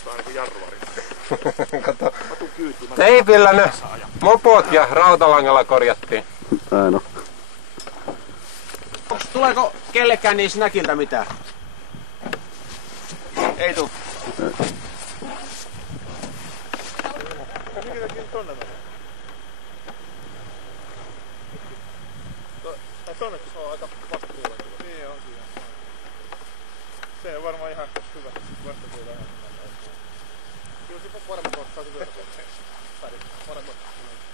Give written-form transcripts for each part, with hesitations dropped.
mies vähän niinku jarruari. Kato, teipillä ne mopot ja rautalangalla korjattiin. Näin on. Tuleeko kellekään niin snäkiltä mitään? Ei tuu. Tonnekin se on aika vastapuolella. Niin on siinä. Se on varmaan ihan hyvä vastapuolella. Kyllä se varmaan ottaa se vyötä. Varmaan.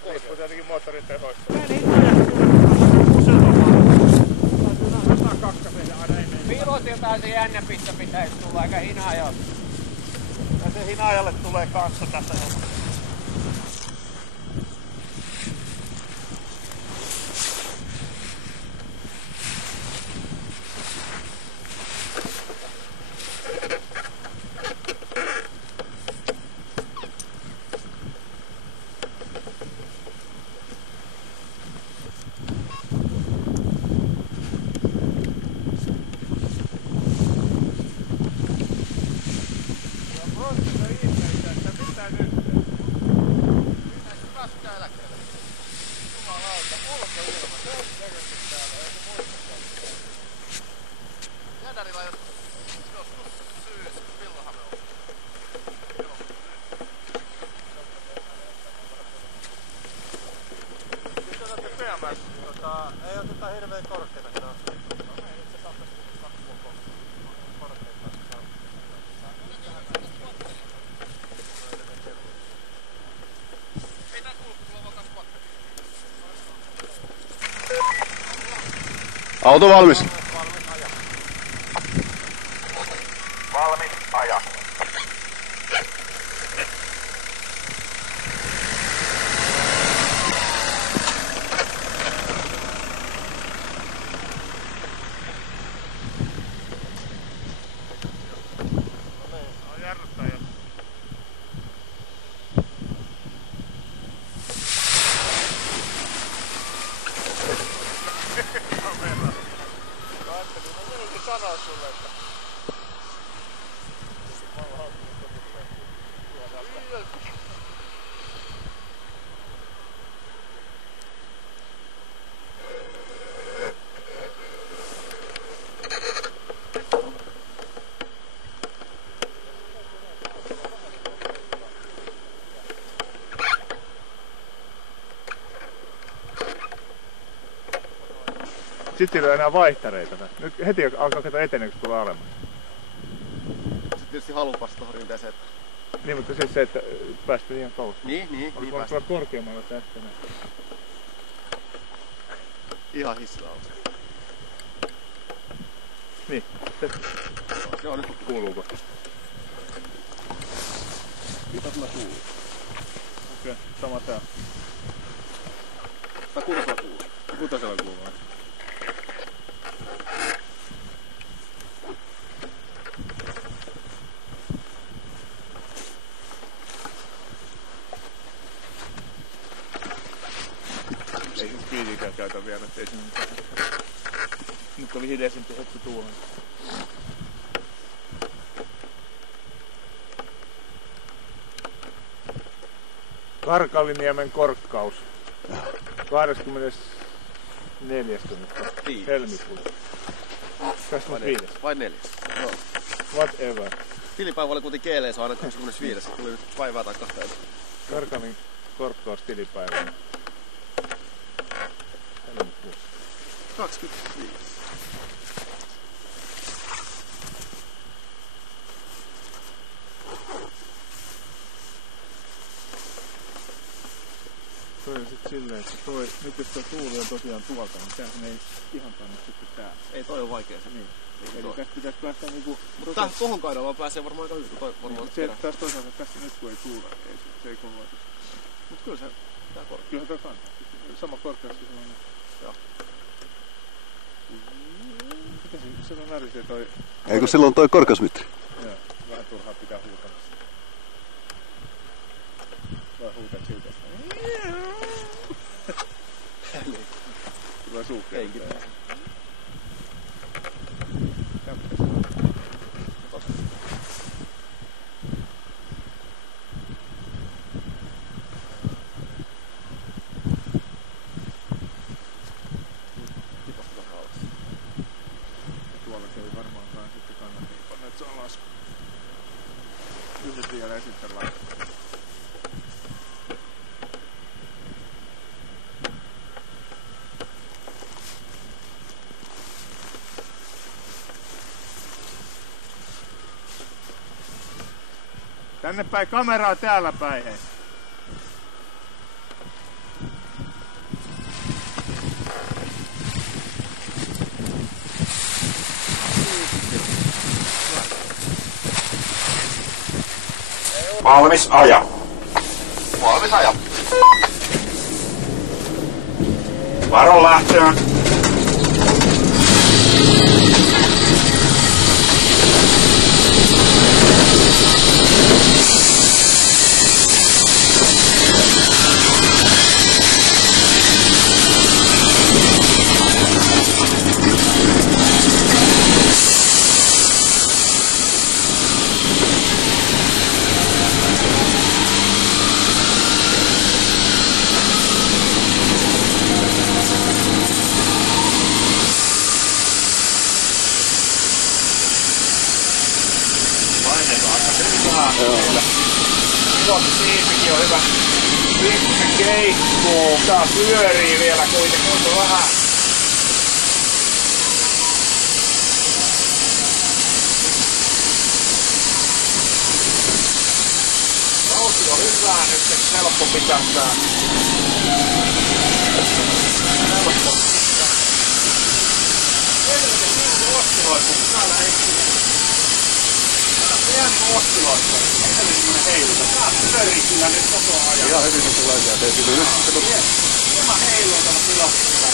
Kuulostaa tietenkin moottorin tehoista. Pilotiltaan se jännäpistä pitäisi tulla eikä hinaajalle. Ja se hinaajalle tulee kanssa tässä. Ei oteta hirveän korkeita. Se saattaisi 2 korkeita. Ei tää kuulu, kun on 2 patteria. Auto valmis. Valmis aja. Sanoa sulle, että sitten ei ole enää vaihtareita. Nyt heti alkaa katsoa etenee, kun tulee alemmas. Sitten tietysti halupasta tuohon rinteeseen. Niin, mutta siis se, että päästä liian kauas. Niin oliko tulla korkeammalla tästä? Ihan hissillä on. Niin. Joo, nyt kuuluuko? Mitä sulla kuuluu? Okei, sama tää. Tai kutosella kuuluu. Kutosella kuuluu. Ei sun spiidiikään käytä vielä, ettei sinne mitään. Nyt oli hiljaisempi hetki tuohon. Karkaliniemen korkkaus. 24. helmikuuta. 25. Vai 4? Joo. Whatever. Tilipäivä oli kuitenkin eilen, se on aina 25. Tuli nyt päivää tai 2 päivää. Karkalin korkkaus tilipäivänä. Helmikuussa. 25. Toi on sit silleen, että toi, nyt jos toi tuuli on tosiaan tuolta, niin tämähän ei ihan panna sitten tää. Ei toi on vaikea se. Niin. Eli tästä pitäis päästä niinku... Mutta tohon kaidalla pääsee varmaan aika hyvin, toi varmaan niin, se taas toisaalta tässä nyt kun ei tuula, se ei kovaa. Mut kyllä se tää korkea. Kyllähän toi kantaa. Sama korkeus kuin se on nyt. Joo. Mitä se on närisee toi... Eikö silloin toi korkeusmitri? Joo, vähän turhaa pitää huutamassa. Vai huutat siltä. Tulee suukkeen. Eikin. saa lasku. Yhdet vielä ja sitten laittaa. Tänne päin kameraa, täällä päin hei. Valmis aja. Valmis aja. Varo lähtöön. Siipikin on hyvä. Pikkusen keikkuu. Tää pyörii vielä kuitenkin. On vähän. Nousi on hyvää nyt. Helppo pitää tää. Helppo. Edelleen siinä ostiloissa. Täällä ei. Pieni ostiloissa. Edellinen heiluta. Tää pyörii kyllä nyt koko ajan. Ihan hyvin se tulee sieltä. Hieman heiluu tällä tilassa.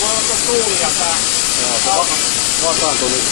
Voi olla tuulia tää. Joo, se vakaantuu nyt.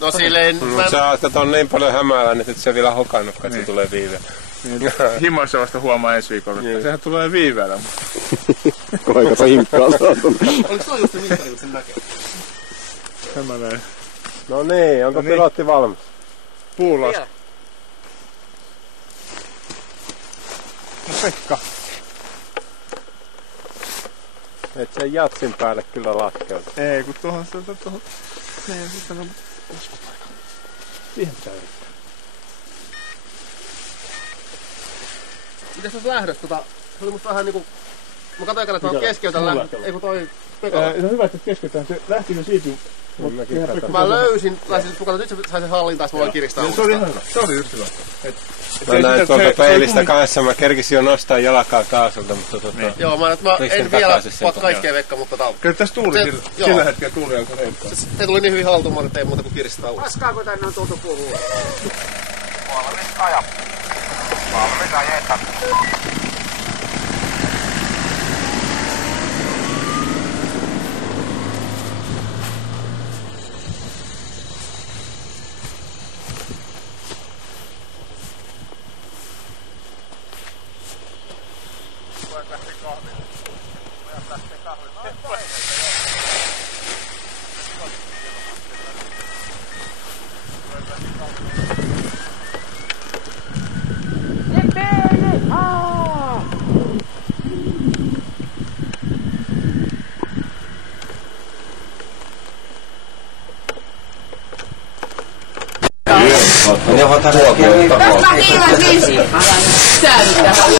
No silleen... Sä on niin paljon hämällä, että et sä vielä hokannutkaan, että se tulee viiveellä. Niin, himoissa vasta huomaa ensi viikolla, että sehän tulee viiveellä. Koika sä hinkkaa. Oliko se just se mittari, kun sen näkee? Hämälleen. No niin, onko pilotti valmis? Puulasku. No Pekka. Et sen jatsin päälle kyllä laskeudu. Ei, kun tuohon tuohon. Niin, sitten on laskupaikka. Siihen pitää yrittää. Mites tässä lähdössä se oli musta vähän niinku... Mä katsoin ekana, että mä oon keskeltä lähdössä. Ei kun toi Pekala. Se on hyvä, että keskeytään. Se lähtikö siitä? Mä löysin, nyt se sai sen hallintaan, että mä voin kiristää uudestaan. Se oli ihan hyvä. Se oli just hyvä. Mä näin tuolta peilistä kanssa, mä kerkisin jo nostaa jalakaa kaasulta, mutta joo, mä en vielä kaikkea vekka, mutta kyllä tässä tuuli sillä hetkellä tuuli alkoi heikkoa. Se tuli niin hyvin haltumaan, että ei muuta kuin kiristää uudestaan. Paskaako tänne on tultu puhua? Valmis aja. Valmis ajeta. Ne ovat tuokiot. Mä kiilan viisi. Säädyttää.